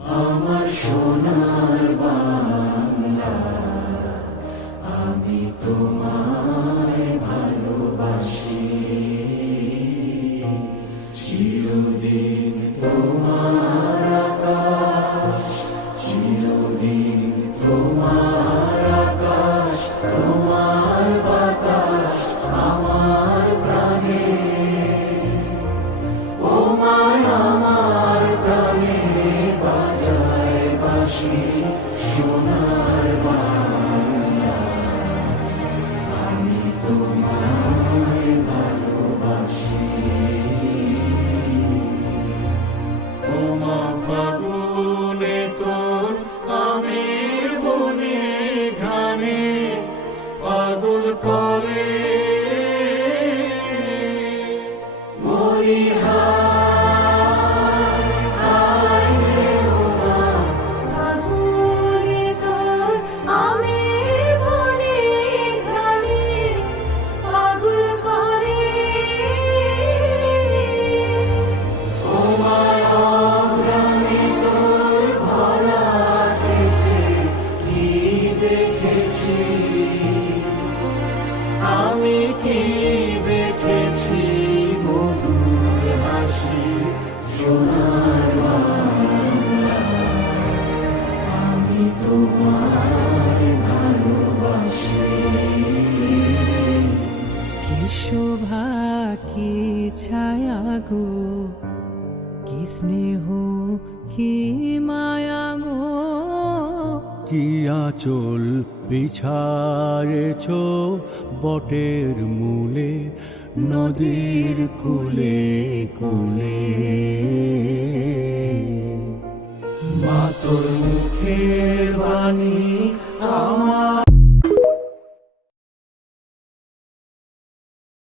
আমার সোনার বাংলা, আমি তোমায় ভালোবাসি। চিরদিন তোমার আকাশ, চিরদিন তোমার আকাশ, তোমার বাতাস আমার প্রাণে। ও মায় আমার প্রাণে বাজায় বাঁশি সোনার বাংলা, আমি তোমায় ভালোবাসি। ও মা ফাগুনে তোর আমের বনে ঘানে পাগল করে মরি ফাগুনে তোর আমের বনে ঘ্রাণে পাগল করে। ও মায়াগ্রামে তোর ভরা খেতে কি দেখেছি, আমি কি দেখেছি মধুর হাসি সোনার বাংলা, আমি তোমায় ভালোবাসি। কি শোভা কি ছায়া গো, কি স্নেহ কি মায়া গো, কি আঁচল বিছায়েছ বটের মূলে, নদীর কূলে কূলে। মা তোর মুখের বাণী